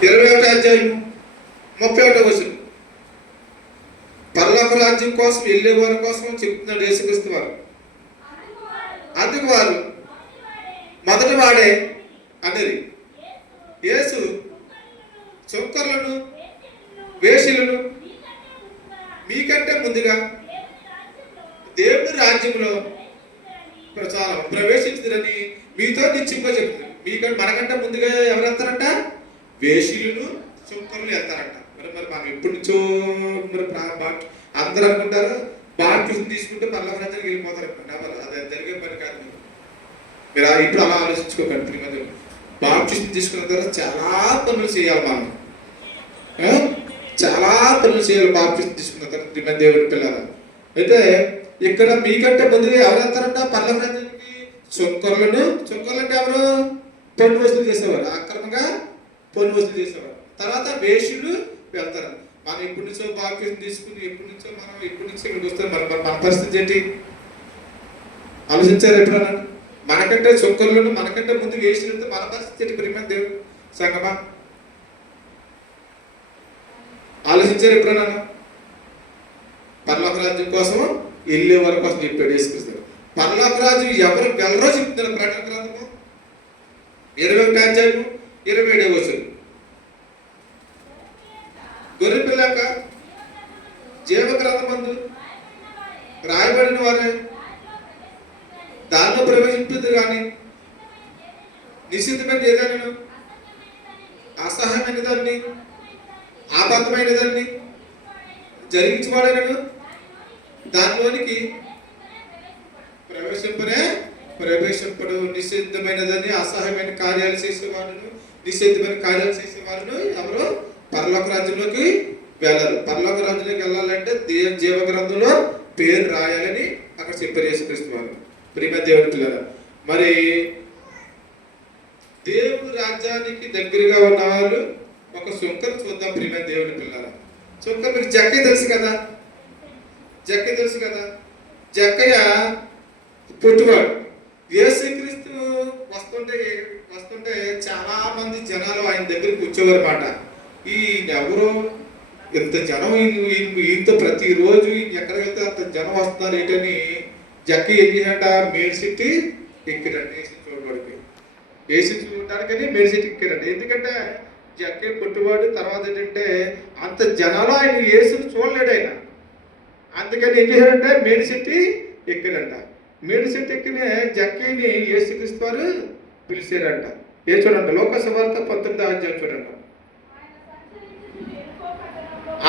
21వ అధ్యాయం 31వ వచనం. పరలోక రాజ్యం కోసం వెళ్ళే వారి కోసం చెప్తున్నాడు యేసుక్రీస్తు వారు. అందుకు వారు మొదటి వాడే అన్నది. యేసు సుంకరులను వేశ్యలను మీకంటే ముందుగా దేవుని రాజ్యంలో ప్రవేశించదని మీతో నిశ్చయంగా చెప్తున్నారు. మీకంటే మనకంటే ముందుగా ఎవరు వెళ్తారంట? వేశ్యలను సుంకరులు వెళ్తారంట. మరి మనం ఎప్పటి నుంచో మరి అందరూ అనుకుంటారు బాప్టిజం తీసుకుంటే పరలోక రాజ్యానికి వెళ్ళిపోతారు. అది జరిగే పని కాదు. మీరు ఇప్పుడు అలా ఆలోచించుకోకండి. ప్రియమైన బాప్టిజం తీసుకున్న తర్వాత చాలా పనులు చేయాలి. మనం చాలా పనులు చేయాలి బాప్టిజం తీసుకున్న తర్వాత. ప్రియమైన దేవుడి పిల్లలు అయితే ఇక్కడ మీకంటే ముందుగా ఎవరు వెళ్తారంట పరలోక రాజ్యానికి? సుంకరులను. సుంకరులు అంటే ఎవరు? పన్ను వసూలు చేసేవారు, అక్రమంగా పన్ను వసూలు చేసేవారు. తర్వాత వేశ్యులు వెళ్తారు. మనం ఎప్పటి నుంచో బాప్టిజం తీసుకుని ఎప్పటి నుంచో ఇక్కడికి వస్తాం. మన పరిస్థితి ఏంటి ఆలోచించారు ఎప్పుడన్నా? మనకంటే సుంకరులను మనకంటే ముందు వేశ్యులతో మన పరిస్థితి ఏంటి? ప్రియమైన దేవుడు సంగమా ఆలోచించారు ఎప్పుడన్నా? పరలోక రాజ్యం కోసం వెళ్ళే వారి కోసం చెప్పాడు యేసుక్రీస్తు. పరలోక రాజ్యం ఎవరు వెళ్ళరో చెప్తున్నారు ప్రకటన గ్రంథము 21వ అధ్యాయము 27వ వచనం. గొర్రె పిల్లక జీవ గ్రంథమందు రాయబడిన వారే దానిలో ప్రవేశించదు కానీ నిషిద్ధమైన ఏదైనా అసహ్యమైన దాన్ని ఆబద్ధమైన దాన్ని జరిగించబడను దానిలోనికి ప్రవేశింపడు. నిషిద్ధమైనదని అసహ్యమైన కార్యాలు చేసేవాళ్ళను నిషిద్ధమైన కార్యాలు చేసేవాళ్ళను ఎవరు పరలోక రాజ్యంలోకి వెళ్ళాలి. పరలోక రాజ్యంలోకి వెళ్ళాలంటే జీవ గ్రంథంలో పేరు రాయాలని అక్కడ చెప్పారు యేసుక్రీస్తు వారు. ప్రియమైన దేవుడి పిల్లలు, మరి దేవుడి రాజ్యానికి దగ్గరగా ఉన్న వాళ్ళు ఒక సుంకరు చూద్దాం. ప్రియమైన దేవుడి పిల్లలు, సుంకరు మీకు జక్కయ్య తెలుసు కదా? జక్కయ్య తెలుసు కదా? జక్కయ్య పుట్టువాడు. యేసుక్రీస్తు వస్తుంటే చాలా మంది జనాలు ఆయన దగ్గర కూర్చోవారు మాట. ఎవరు ఇంత జనం, ఈయనతో ప్రతిరోజు ఎక్కడికి వెళ్తే అంత జనం వస్తున్నారు ఏంటని జక్కయ్య ఏం చేశాట? మేడ్ సిటీ ఎక్కిరండి. ఏసీ చూడడానికని మేడ్ సిటీ ఎక్కిరండి. ఎందుకంటే జక్కయ్య పుట్టువాడు. తర్వాత ఏంటంటే అంత జనాలు ఆయన యేసుని చూడలేడు ఆయన. అందుకని ఏం చేశారంటే మేడ్ సిటీ ఎక్కిరంట. మేడ్ సిటీ ఎక్కిన జక్కయ్యని యేసుక్రీస్తు వారు పిలిచారంట. చూడండి లోకాసు వార్త 19వ అధ్యాయం చూడండి.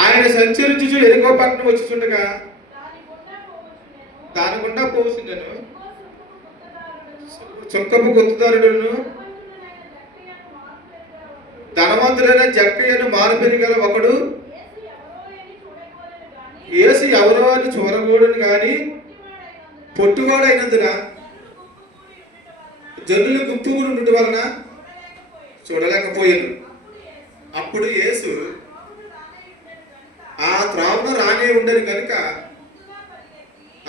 ఆయన సంచరించు ఎరుకో పట్టణం వచ్చుచుండగా దాని గుండా పోవచ్చుండెను. సుంకపు గుత్తదారుడును ధనవంతుడైన జక్కయ్యను మారుపేరు గల ఒకడు యేసు ఎవరో అని చూడకూడని కానీ పొట్టువాడైనందున జనులు గుంపు కూడా ఉండటం వలన చూడలేకపోయాను. అప్పుడు యేసు ఆ త్రావున రానే ఉండని కనుక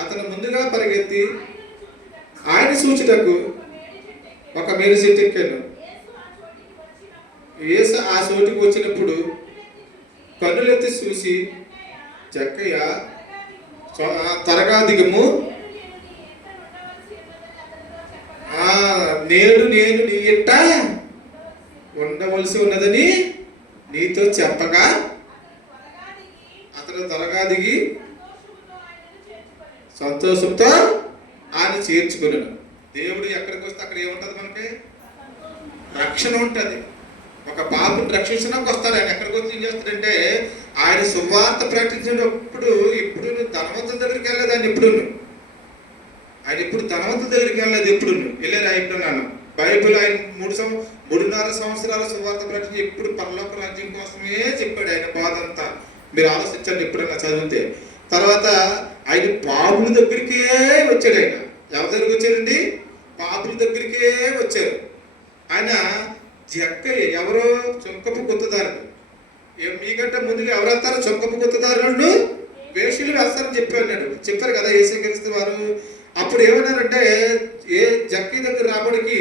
అతను ముందుగా పరిగెత్తి ఆయన సూచుటకు ఒక మేలు సిటీ ఎక్కాను. యేసు ఆ చోటుకు వచ్చినప్పుడు కన్నులెత్తి చూసి, జక్కయ్య త్వరగా దిగుము, నేను నీ ఇంట ఉండవలసి ఉన్నదని నీతో చెప్పగా అతను త్వరగా దిగి సంతోషంతో ఆయన చేర్చుకున్నాడు. దేవుడు ఎక్కడికి వస్తే అక్కడ ఏముంటుంది? మనకి రక్షణ ఉంటుంది. ఒక పాపను రక్షించడానికి వస్తాడు ఆయన. ఎక్కడికి వచ్చి ఏం చేస్తాడంటే ఆయన సువార్త ప్రకటించినప్పుడు ఎప్పుడు ధనవంతుల దగ్గరికి వెళ్ళలేదు ఆయన. ఎప్పుడు ధనవంతుల దగ్గరికి వెళ్ళలేదు. ఎప్పుడు వెళ్ళారు ఆయన? బైబిల్ ఆయన 3.5 సంవత్సరాల సువార్త ప్రకటించి ఎప్పుడు పరలోక రాజ్యం కోసమే చెప్పాడు ఆయన బాధ అంతా. మీరు ఆలోచించండి ఎప్పుడైనా చదివితే. తర్వాత ఆయన పాపుల దగ్గరికే వచ్చాడు. ఆయన ఎవరి దగ్గరికి వచ్చారండి? పాపుల దగ్గరికే వచ్చారు. ఆయన జక్కయ్య ఎవరో చుంకపు గుత్తదారుడు. మీకంటే ముందుగా ఎవరు వస్తారు? చుంకపు గుత్తదారులు వేషులు వేస్తారని చెప్పారు కదా యేసుక్రీస్తు వారు. అప్పుడు ఏమన్నారంటే జక్కయ్య దగ్గర రాబడికి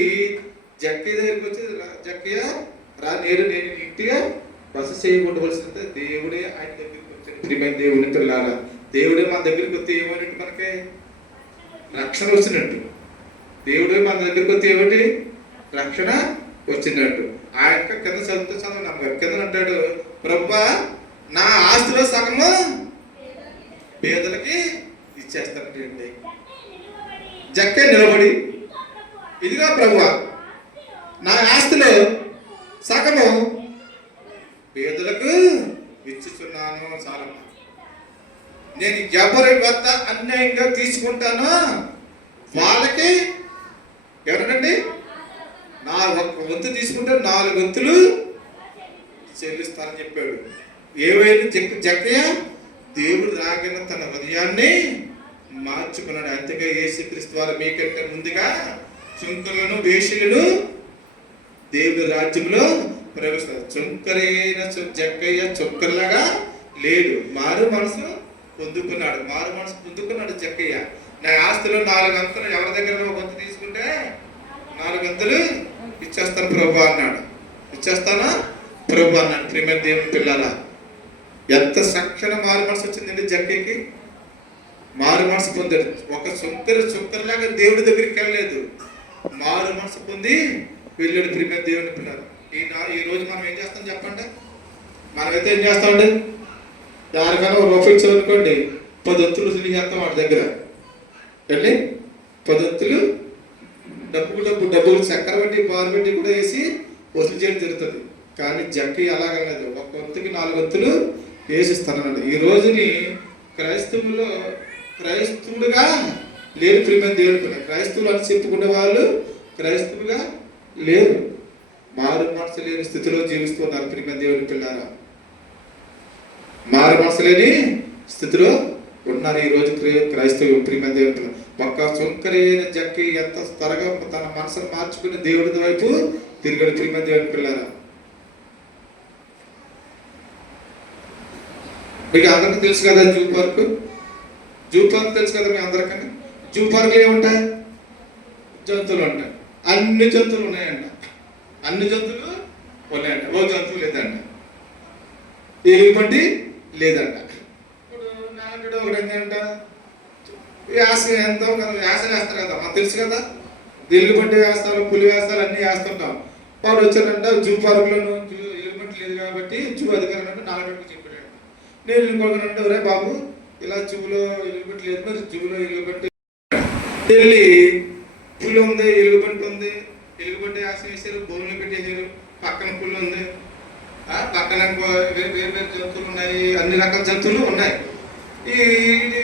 జక్కయ్య దగ్గరికి వచ్చి జక్కయ్య నేను ఇంటిగా బస చేయకుండవలసిందే. దేవుడే ఆయన దగ్గరికి వచ్చాడు. ప్రియమైన దేవుని పిల్లారా, దేవుడే మన దగ్గరికి వస్తే ఏమైనట్టు? మనకి రక్షణ వచ్చినట్టు. దేవుడే మన దగ్గరికి వస్తే ఏమిటి? రక్షణ వచ్చినట్టు. ఆ యొక్క కింద చదువు నమ్మకం కింద అంటాడు, ప్రభువా నా ఆస్తిలో సగము పేదలకి ఇచ్చేస్తానండి. జక్కే నిలబడి, ఇదిగా ప్రభువా నా ఆస్తిలో సగము పేదలకు ఇచ్చుతున్నాను. చాలా నేను ఎవరి వద్ద అన్యాయంగా తీసుకుంటానో వాళ్ళకి ఎవరండి నా ఒక్క వంతు తీసుకుంటే 4 వంతులు చెల్లిస్తానని చెప్పాడు. ఏవైనా జక్కయ్య దేవుడు రాగిన తన హృదయాన్ని మార్చుకున్నాడు. అంతగా యేసుక్రీస్తు వారు మీకంటే ముందుగా చుంకలను వేషలను దేవుడి రాజ్యంలో ప్రవేశిస్తారు. చుంకరైన జక్కయ్య చుక్కలాగా లేడు, మారు మనసు పొందుకున్నాడు జక్కయ్య. నా ఆస్తిలో 4 వంతులు ఎవరి దగ్గర వంతు తీసుకుంటే 4 వంతులు ఇచ్చేస్తాను ప్రభు అన్నాడు. ఇచ్చేస్తానా ప్రభు అన్నాడు. ప్రియమైన దేవుని పిల్లలా, ఎంత సక్షణ మారు మనసు వచ్చిందండి జక్కయ్యకి. మారు మనసు పొందాడు. ఒక చుక్కరలాగా దేవుడి దగ్గరికి వెళ్ళలేదు, మారు మనసు పొంది వెళ్ళాడు. ప్రియమైన దేవుని పిల్లలు, ఈ రోజు మనం ఏం చేస్తాం చెప్పండి? మనమైతే ఏం చేస్తామండి? ఎవరికైనా రూపాయి ఇచ్చామనుకోండి, 10 వంతులు వసూలు చేస్తాం వాటి దగ్గర వెళ్ళి. 10 వంతులు డబ్బులు చక్కెర వడ్డీ, బారు వడ్డీ కూడా వేసి వసూలు చేయడం జరుగుతుంది. కానీ జక్కయ్య అలాగలేదు, ఒక వంతుకి 4 వంతులు వేసిస్తానన్నాడు. ఈ రోజుని క్రైస్తవుడుగా లేరు. ప్రియమైన దేవుని పిల్లలు, క్రైస్తవులు అని చెప్పుకునే వాళ్ళు క్రైస్తవులుగా లేరు, మారు మనసు లేని స్థితిలో జీవిస్తున్నారు. ప్రియమైన దేవుని పిల్లారా, మారు మనసు లేని స్థితిలో ఉన్నారు ఈ రోజు క్రైస్తవులు. ప్రియమైన దేవుని పిల్లలు, ఒక్క చుంకరైన జక్కయ్య ఎంత త్వరగా తన మనసును మార్చుకుని దేవుడి వైపు తిరిగాడు. ప్రియమైన దేవుని పిల్లారా, మీకు అందరికీ తెలుసు కదా జూ పార్క్ తెలుసు కదా మీ అందరికన్నా. జూ పార్క్లో ఏముంటాయి? జంతువులు ఉంటాయి. అన్ని జంతువులు ఉన్నాయంట. ఓ జంతువు లేదంట, ఎలుగుబంటి లేదంట. ఇప్పుడు నాలుగు ఒకటి ఏంటంట, వ్యాస ఎంతో వ్యాసలు వేస్తారు కదా, మాకు తెలుసు కదా. ఎలుగుబంటి వేస్తారు, పులి వేస్తారు, అన్నీ వేస్తుంటాం. వాళ్ళు వచ్చారంట జూ పార్కులోను ఎలుగుబంటి లేదు కాబట్టి జూ అధికారులు అంటే 4 గంటలకు చెప్పాడు. నేను ఇంకొకనంటే, ఒరే బాబు ఇలా జూలో ఎలుగుబంటి లేదు, మరి జూలో ఎలుగుబంటి వెళ్ళి పులి ఉంది, ఎలుగుబంటి ఉంది, ఎలుగుబంటి ఆశం వేసారు, భూమిలో పెట్టేసారు, పక్కన పుల్లు ఉంది, పక్కన వేరు జంతువులు ఉన్నాయి, అన్ని రకాల జంతువులు ఉన్నాయి. ఈ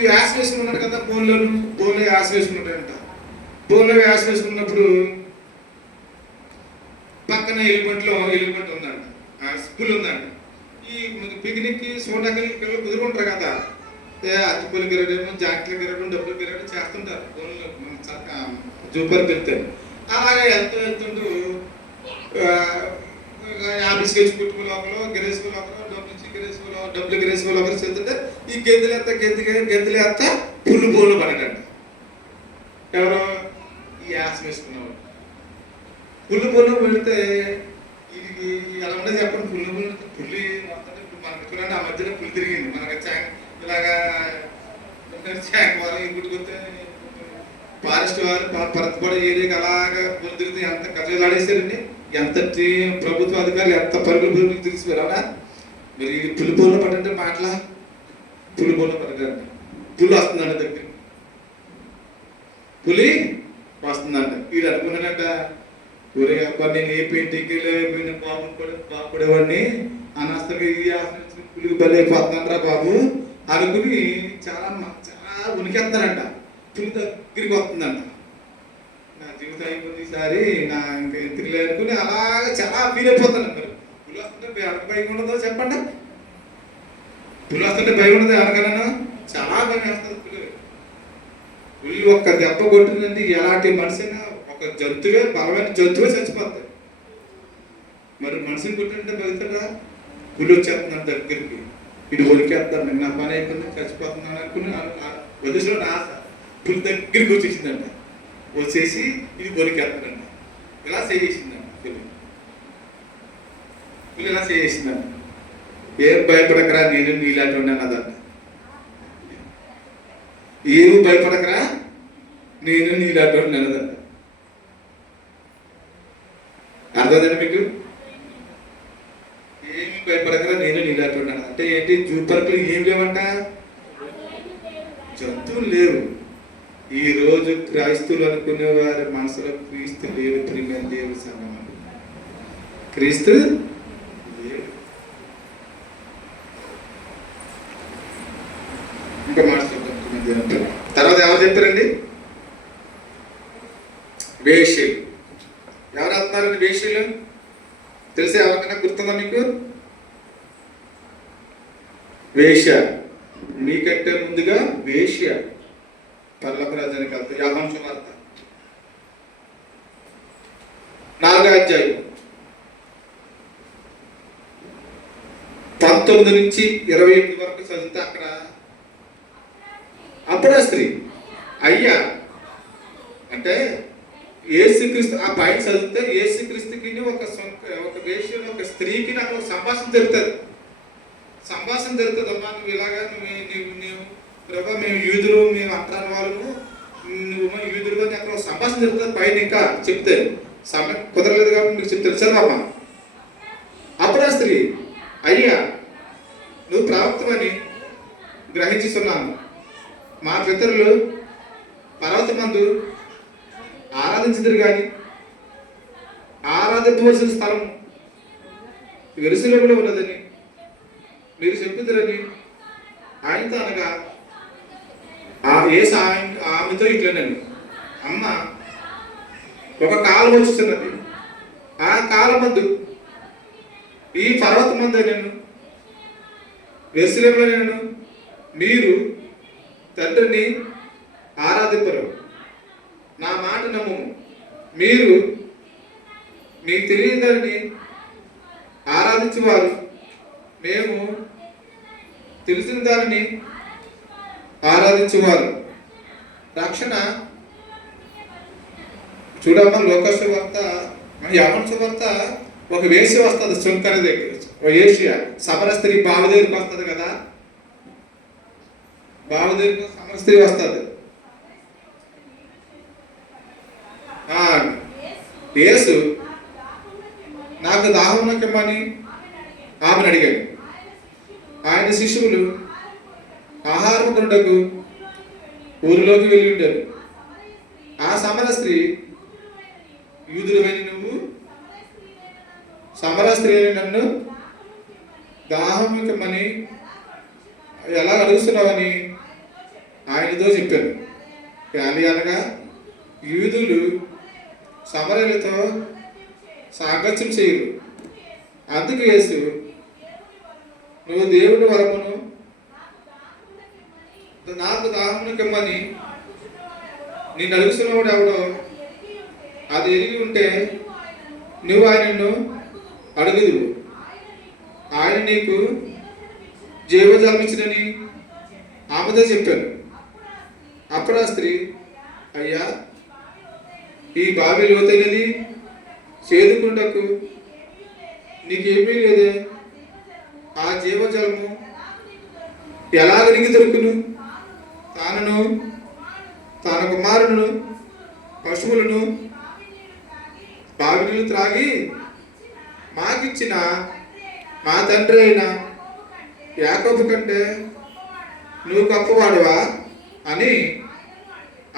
యాస వేసుకున్నాడు కదా, బోన్లో యాస వేసుకున్నాడంట. బోన్లో యాస వేసుకున్నప్పుడు పక్కన ఎలుగుబంటి ఉందంట, పులి ఉందంట. ఈ పిక్నిక్కి సోడాకి పిల్లలు కుదురుకుంటారు కదా, అతిపూలు గిరడము, జాకెట్లు గిరడం, డబ్బులు గిరడం చేస్తుంటారు బోన్లో జూపర్కి వెళ్తే. అలాగే ఎంతో వెళ్తుంటూ 50 స్కెచ్ కుట్టుకు లోపల గిరేసుకు లోపల డబ్బులు గిరేసుకో లోపల చేస్తుంటే ఈ గెంతులేస్తా పుల్లు బోన్లు పడినట్టు. ఎవరో ఈ యాస వేసుకున్నవాడు పుల్లు బోన్లు పెడితే ఇది ఎలా ఉండదు చెప్పండి. పుల్లి మొత్తం మనకు చూడండి, ఆ మధ్యలో పులి తిరిగింది మనకి ఇలాగా ఇంటికొస్తే ఫారెస్ట్ వారు పరతపడ ఏరియాకి అలాగా పులి తిరిగి ఎంత కజలాడేసారండి. ఎంత ప్రభుత్వ అధికారులు ఎంత పరుగులు తిరిగిపోయారా. మరి పులి బోన్లో పడండి, పులి బోన్లో పడండి. పులి వస్తుందంట, దగ్గర పులి వస్తుందంట. వీడు అనుకున్నాడంట, ఒరే అబ్బా నేను ఏ పెయింటింగ్ బాగుపడేవాడిని అనవసరంగా ఇది ఆశ్రయించిన పులికి బలైపోతున్నారా బాబు అనుకుని చాలా ఉనికెత్తానంట. పులి దగ్గరికి వస్తుందంట. నా జీవితం అయిపోయింది ఈసారి, నా ఇంకా ఎత్తులే అనుకుని అలాగే చాలా ఫీల్ అయిపోతాను. మరి పులి వస్తుంటే భయం ఉండదో చెప్పండి? పులి వస్తుంటే భయం ఉండదు అనగలను? చాలా భయం వేస్తుంది పులి ఒక్క దెబ్బ కొట్టిందంటే ఎలాంటి మనిషినా ఒక జంతువే, బలమైన జంతువే చచ్చిపోతాయి. మరి మనిషిని కొట్టింటే బతుకుతాడా? పులి వచ్చేస్తున్నాడు దగ్గరికి, ఇటు ఒలికేస్తాను, నా పని అయిపోయింది చచ్చిపోతున్నాను అనుకుని వదిలిసిన ఆశ పులి దగ్గరికి వచ్చేసిందంట. వచ్చేసి ఇది ఒలికేస్తాడంట, ఇలా చేసిందంట పులి. ఇలా చేసినాను. ఏం భయపడకరా నేను నీలాంటి అన్నదంట. ఏం భయపడకరా నేను నీలాంటి అన్నదంట. అర్థమైందండి మీకు? ఏమి భయపడకరా నేను నీలాంటి అన్నది అంటే ఏంటి? జూపర్కులు ఏం లేవంట, జంతువులు లేవు. ఈ రోజు క్రైస్తువులు అనుకునే వారి మనసులో క్రీస్తు లేవు. ప్రియమైన దేవుని సంగమం, క్రీస్తు లేవు. ఇంకా మాట చెప్తాను. తర్వాత ఎవరు చెప్పారండి? వేశ్యలు. ఎవరు వెళ్తున్నారండి వేశ్యలు? తెలిసే ఎవరికైనా గుర్తుందా మీకు? వేశ్య, మీకంటే ముందుగా వేశ్య పర్లోక రాజ్యానికి వెళ్తారు. యోహాను సువార్త 4వ అధ్యాయం 19 నుంచి 28 వరకు చదివితే అక్కడ అప్పుడు ఆ స్త్రీ అయ్యా అంటే యేసుక్రీస్తు, ఆ పైన చదివితే యేసుక్రీస్తుకి ఒక వేశ్యను ఒక స్త్రీకి నాకు ఒక సంభాషణ జరుగుతుంది. సంభాషణ జరుగుతుంది. అమ్మా నువ్వు ఇలాగా నువ్వు ప్రభా మేము యూదులు, మేము అంటారు వాళ్ళము, నువ్వు యూదులు అని అక్కడ సంభాషణ జరుగుతుంది. పైన ఇంకా చెప్తే సమయం కుదరలేదు కాబట్టి మీకు చెప్తాను సరే అమ్మా. అప్పుడు ఆ స్త్రీ అయ్యా నువ్వు ప్రవక్తమని గ్రహించుతున్నాను. మా పితరులు పర్వతమందు ఆరాధించదురు కానీ ఆరాధించవలసిన స్థలం యెరూషలేములో ఉన్నదని మీరు చెప్పుదురని ఆయనతో అనగా ఆమెతో ఇట్లనండి, అమ్మ ఒక కాలం వస్తున్నది, ఆ కాలమందు ఈ పర్వతమందు నేను యెరూషలేములో నేను మీరు తండ్రిని ఆరాధింపరు. నా మాట నమ్ము. మీరు మీకు తెలియదని ఆరాధించేవారు, మేము తెలిసిన దానిని ఆరాధించేవారు. రక్షణ చూడమ్మా, లోకసు వార్త యోహాను వార్త ఒక వేశ్య వస్తుంది సుంకర దగ్గర. ఏషియా సమర స్త్రీ బావి దగ్గరికి వస్తుంది కదా, బావి దగ్గరికి సమర స్త్రీ వస్తుంది. యేసు నాకు దాహం నాకేమని ఆమెను అడిగాడు. ఆయన శిష్యులు ఆహారం కొనుటకు ఊరిలోకి వెళ్ళి ఉంటారు. ఆ సమర స్త్రీ యూదులమైన నువ్వు సమర స్త్రీ అయిన నన్ను దాహముకమని ఎలా అడుగుతున్నావని ఆయనతో చెప్పారు. కానీ అనగా యూదులు సమరయులతో సాంగత్యం చేయరు. అందుకు యేసు నువ్వు దేవుని వరమును నాకు దాహమునకమ్మని నేను అడుగుతున్నవాడు ఎవడో అది ఎరిగి ఉంటే నువ్వు ఆయనను అడుగుదువు, ఆయన నీకు జీవజలమిచ్చినని ఆమెతో చెప్పాను. అప్పుడు ఆ స్త్రీ అయ్యా ఈ బావి లోతైనది, చేదుకుండకు నీకేమీ లేదే, ఆ జీవజలము ఎలాగ నీకు దొరుకును? తానను తన కుమారులను పశువులను బావి నీళ్ళు త్రాగి మాకిచ్చిన మా తండ్రి అయిన యాకోబు కంటే నువ్వు గొప్పవాడువా అని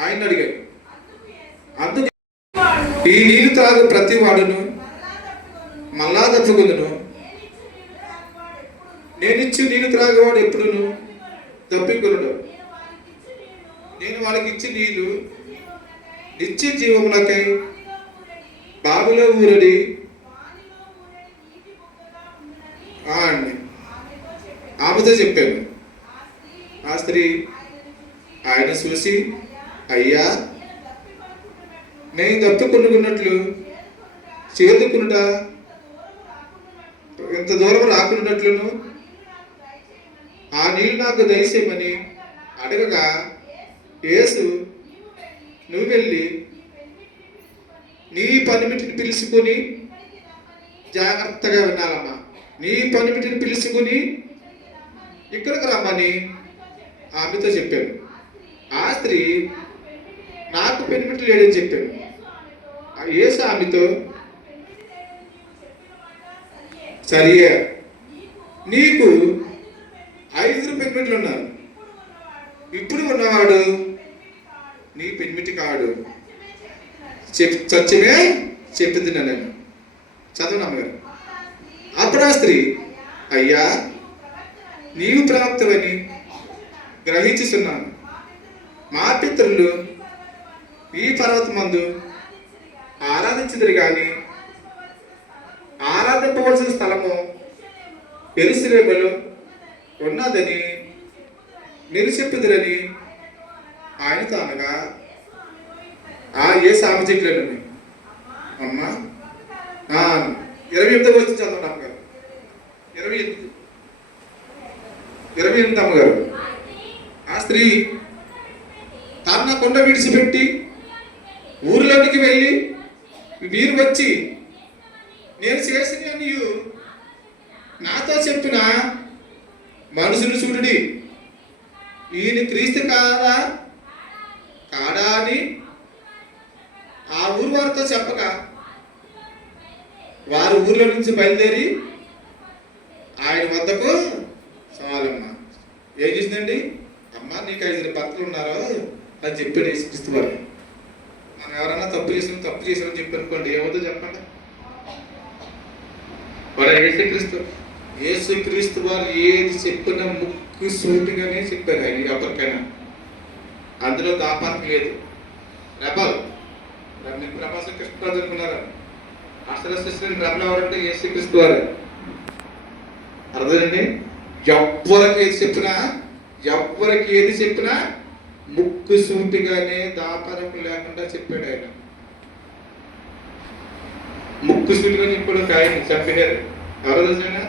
ఆయన అడిగాడు. అందుకే ఈ నీళ్ళు త్రాగు ప్రతి వాడును మళ్ళా తప్పుకుందును, నేనిచ్చి నీళ్ళు త్రాగేవాడు ఎప్పుడును తప్పికొనడు. నేను వాళ్ళకి ఇచ్చి నీళ్ళు నిత్య జీవములకై బావిలో ఊరడి అండి ఆమెతో చెప్పాను. ఆ స్త్రీ ఆయన చూసి అయ్యా నేను తప్పుకొనుకున్నట్లు చేదుకునుట ఇంత దూరం రాకున్నట్లును ఆ నీళ్ళు నాకు దయచేయమని అడగగా యేసు నువ్వు వెళ్ళి నీ పనిమిటిని పిలుచుకొని జాగ్రత్తగా వినాలమ్మా. నీ పనిమిటిని పిలుచుకుని ఇక్కడికి రమ్మని ఆమెతో చెప్పాను. ఆ స్త్రీ నాకు పెనిమిటి లేడని చెప్పాను. యేసు ఆమెతో సరియే, నీకు 5 పెనిమిట్లు ఉన్నారు, ఇప్పుడు ఉన్నవాడు నీ పెనిమిటి కాడు. సత్యమే చెప్పింది నేను. చదవను అమ్మగారు. అప్పుడు ఆ స్త్రీ, అయ్యా నీవు ప్రవక్తవని గ్రహించుతున్నాను. మా పితరులు ఈ పర్వతమందు ఆరాధించదురు కానీ ఆరాధింపవలసిన స్థలము యెరూషలేములో ఉన్నదని మీరు చెప్పుదురని ఆయనతో అనగా, ఆ యేసు ఆమె చెట్లేనండి అమ్మా. 28వ వచనం చదవండి అమ్మగారు. 28 అమ్మగారు. ఆ స్త్రీ తన కొండ విడిచిపెట్టి ఊరిలోనికి వెళ్ళి మీరు వచ్చి నేను చేసిన నీవు నాతో చెప్పిన మనుషులు చూడుడి, ఈయన క్రీస్తు కాదా కాడా అని ఆ ఊరు వారితో చెప్పగా వారు ఊర్లో నుంచి బయలుదేరి ఆయన వద్దకు చాలమ్మా. ఏం చేసిందండి? అమ్మ నీకు 5 భర్తలు ఉన్నారు అని చెప్పాడు యేసుక్రీస్తు వారు. మనం ఎవరైనా తప్పు చేసామని చెప్పి అనుకోండి, ఏమవుతుందో చెప్పండి. వాడు యేసుక్రీస్తు వారు ఏది చెప్పినా ముక్కు సూటిగానే చెప్పారు. ఆయన ఎవరికైనా అందులో దాపానికి లేదు. మీరు ప్రభాసం కృష్ణరాజు అనుకున్నారా? అసలు రెబల్ ఎవరంటే యేసుక్రీస్తు వారు. అర్థమండి? ఎవ్వరికి ఏది చెప్పినా ముక్కు సూటిగానే దాపరకు లేకుండా చెప్పాడు ఆయన. ముక్కు సూటిగా చెప్పాడు ఒక ఆయన చంపినారు. ఎవరో తెలుసా?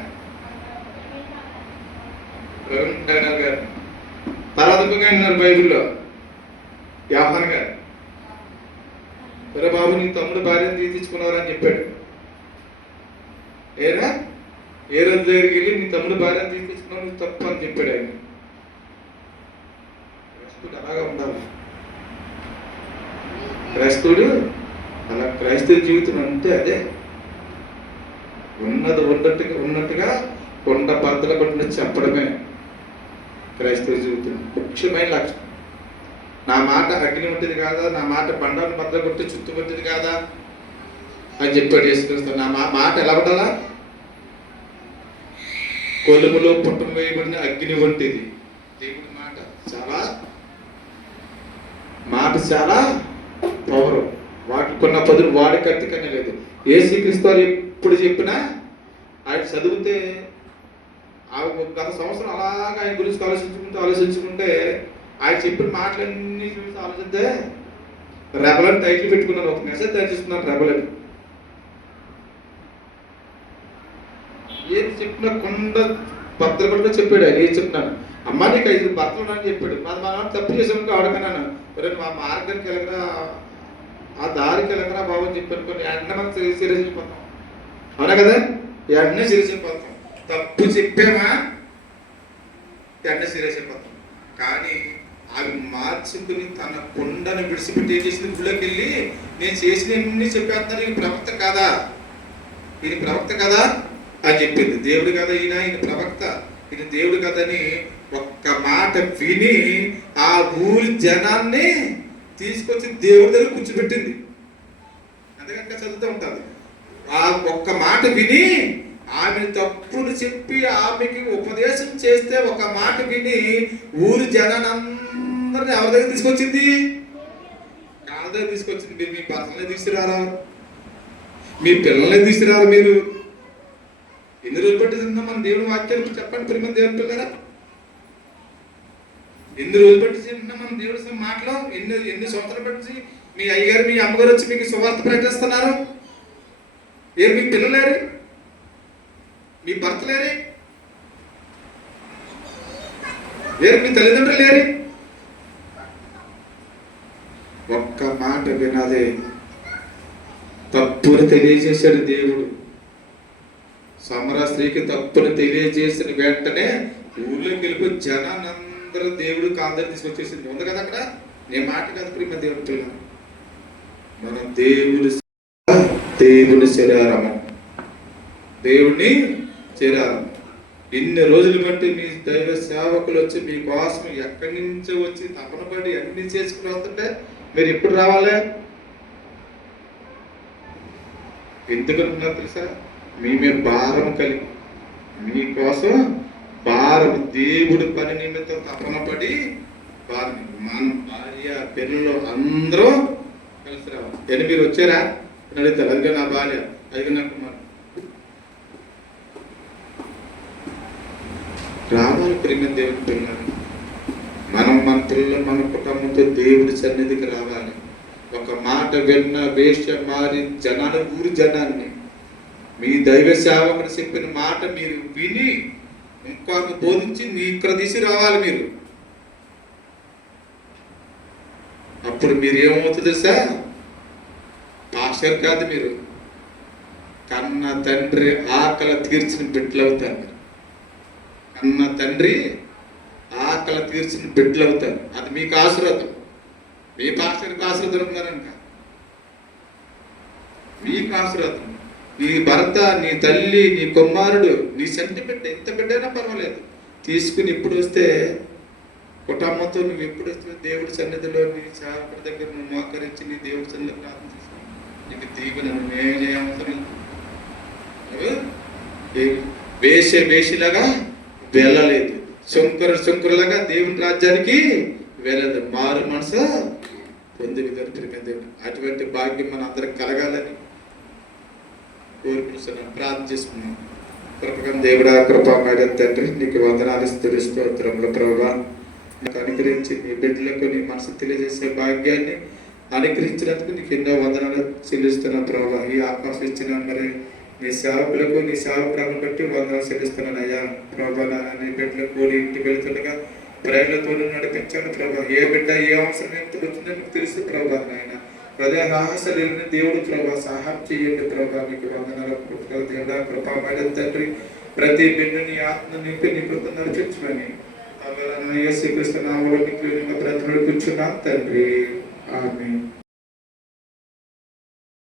గారు. తర్వాత ఉన్నారు బైబిల్లో యోహాను గారు. సరే బాబు, నీ తమ్ముడు భార్యను తీర్చుకున్నారని చెప్పాడు. ఏరా ఏ రోజు దగ్గరికి వెళ్ళి నీ తమ్ముడు భార్యను తీర్చుకున్నావు, నువ్వు తప్పు అని చెప్పాడు ఆయన. క్రైస్తవుడు అలాగా ఉండాలి. క్రైస్తవుడు అలా, క్రైస్తవ జీవితం అంటే అదే. ఉన్నట్టుగా కొండ బద్దల కొట్టిన చెప్పడమే క్రైస్తవ జీవితం ముఖ్యమైన లక్ష్యం. నా మాట అగ్ని ఉంటుంది కాదా, నా మాట బండాన్ని బద్దలు కొట్టి చుట్టుపట్టింది కాదా అని చెప్పాడు యేసుక్రీస్తు. నా మాట ఎలా ఉండాలా? కొలుములో పుట్టం వేయబడిన అగ్ని వంటిది. దేవుడి మాట చాలా పవర్. వాటికున్న పదులు వాడి కత్తికనే లేదు. యేసుక్రీస్తు వారు ఎప్పుడు చెప్పినా ఆయన చదివితే గత సంవత్సరం అలాగా ఆయన గురించి ఆలోచించుకుంటే ఆయన చెప్పిన మాటలన్నీ చూసి ఆలోచిస్తే రెబల్ అని టైటిల్ పెట్టుకున్నాను. ఒక మెసేజ్ తయారు చేసుకున్నాను రెబల్ అని. ఏది చెప్పినా కొండ భద్రపడిగా చెప్పాడు ఆయన. ఏది చెప్తున్నాను, అమ్మ నీకు 5 భర్తలు ఉన్నాయని చెప్పాడు. మనం తప్పు చేసాము ఆడకన్నాను. మా మార్గానికి వెళ్ళగరా, ఆ దారికి వెళ్ళగరా బాబు అని చెప్పాను. కొన్ని ఎండ మనం సీరియస్ అయిపోతాం. అవునా కదా? ఎండ సీరియస్ అయిపోతాం. తప్పు చెప్పామా ఎండ సీరియస్ అయిపోతాం. కానీ అవి మార్చుకుని తన కొండను విడిచిపెట్టి ఏం చేసింది? గుళ్ళకి వెళ్ళి నేను చేసినవన్నీ చెప్పేస్తున్నాను, ఈయన ప్రవక్త కాదా, ఈయన ప్రవక్త కదా అని చెప్పింది. దేవుడు కదా ఈయన ప్రవక్త, ఈయన దేవుడు కదని ఒక్క మాట విని ఆ ఊరి జనాన్ని తీసుకొచ్చి దేవుడి దగ్గర కూర్చోబెట్టింది. అందుకని చదువుతూ ఉంటుంది. ఆ ఒక్క మాట విని ఆమెను తప్పులు చెప్పి ఆమెకి ఉపదేశం చేస్తే ఒక మాట విని ఊరి జనాన్ని ఎవరి దగ్గర తీసుకొచ్చింది? కాళ్ళ దగ్గర తీసుకొచ్చింది. మీరు మీ భర్తలనే తీసుకురారా, మీ పిల్లల్ని తీసుకురారా? మీరు ఎన్ని రోజులు బట్టి తిన్నా మన దేవుని వాక్యాలు చెప్పండి. ప్రేమ దేవుని పిల్లరా, ఎన్ని రోజులు బట్టి తిన్నా మన దేవుడి మాటలో ఎన్ని సంవత్సరాలు బట్టి మీ అయ్యగారు మీ అమ్మగారు వచ్చి మీకు సువార్త ప్రకటిస్తున్నారు? ఏ మీ పిల్లలేరు, మీ భర్త లేరే, లేరు మీ తల్లిదండ్రులు లేరు? ఒక్క మాట వినాలే తప్పులు తెలియజేశాడు దేవుడు. స్త్రీకి తప్పును తెలియజేసిన వెంటనే ఊళ్ళోకి వెళ్ళిపోయి జనాన్ని అందరూ దేవుడు కాదని తీసుకొచ్చేసింది. ఉంది కదా అక్కడ. నేను మాట కాదు ప్రియమైన దేవుని పిల్లలు, మనం దేవుని శరీరము, దేవుని శరీరం. ఇన్ని రోజులు బట్టి మీ దైవ సేవకులు వచ్చి మీకోసం ఎక్కడి నుంచో వచ్చి తపన పడి అన్ని చేసుకుని వస్తుంటే మీరు ఎప్పుడు రావాలి? ఎందుకంటున్నారు తెలుసా? మీ మీద భారం కలిగి మీకోసం భారం, దేవుడి పని నిమిత్తం తపన పడి భారం, మన భార్య పిల్లలు అందరూ కలిసి రావాలి. అని మీరు వచ్చారా అని అడుగుతారు. అదిగా నా భార్య, అదిగా నా కుమారు. రావాలి ప్రేమ దేవుని పిల్లలు. మనం మన పిల్లలు మన కుటుంబంతో దేవుడి సన్నిధికి రావాలి. ఒక మాట విన్న వేష మారి జనాలు ఊరి జనాన్ని మీ దైవ సేవకుడు చెప్పిన మాట మీరు విని ఇంకొక బోధించి మీ ఇక్కడ తీసి రావాలి మీరు. అప్పుడు మీరు ఏమవుతుంది సార్? పాస్టర్ కాదు, మీరు కన్న తండ్రి ఆకలి తీర్చిన బిడ్డలు అవుతారు. కన్న తండ్రి ఆకలి తీర్చిన బిడ్డలు అవుతారు. అది మీకు ఆశీర్వాదం. మీ పాస్టర్కి ఆశీర్వాదం ఉన్నారనుక మీకు ఆశీర్వాదం. నీ భర్త, నీ తల్లి, నీ కుమారుడు, నీ సంటి బిడ్డ, ఎంత బిడ్డైనా పర్వాలేదు తీసుకుని ఇప్పుడు వస్తే కుటుంబంతో నువ్వు ఎప్పుడు వస్తే దేవుడి సన్నిధిలో నీ సేవకుడి దగ్గర నువ్వు మోకరించి నీ దేవుడి సన్నిధిలో ప్రార్థన చేస్తావు. నీకు దీవెన నువ్వేం చేయవసరం. వేషలాగా వెళ్ళలేదు, శంకరులాగా దేవుని రాజ్యానికి వెళ్ళదు. మారు మనసు పొంది విధంగా అటువంటి భాగ్యం మన అందరికి కలగాలని కోరుకుంటున్నాను, ప్రార్థన చేసుకున్నాం. కృపకం దేవుడా, కృపామయ తండ్రి, నీకు వందనాలు స్తోత్రములు ప్రభువా. నీకు అనుగ్రహించి నీ బిడ్డలకు నీ మనసు తెలియజేసే భాగ్యాన్ని అనుగ్రహించినందుకు నీకు ఎన్నో వందనాలు చెల్లిస్తున్నాను ప్రభువా. ఈ అవకాశం ఇచ్చిన మరి నీ సేవకులకు నీ సేవకులను బట్టి వందనాలు చెల్లిస్తున్నాను అయ్యా ప్రభువా. నీ బిడ్డలకు కూడి ఇంటికి వెళుతుండగా ప్రేమలతో నడిపించాను ప్రభా. ఏ బిడ్డ ఏ అవసరం ఎంత వచ్చిందో మీకు తెలుసు ప్రభా. నాయన హృదయ రహస్యాలు దేవుడు ప్రభా సహాయం చేయండి ప్రభా. మీకు వందనాలు దేవుడా, కృపామయ తండ్రి. ప్రతి బిడ్డని ఆత్మ నింపి నీ కృత నడిపించమని యేసుక్రీస్తు నామములో మీకు ప్రతిమలు కూర్చున్నాం తండ్రి. ఆమేన్.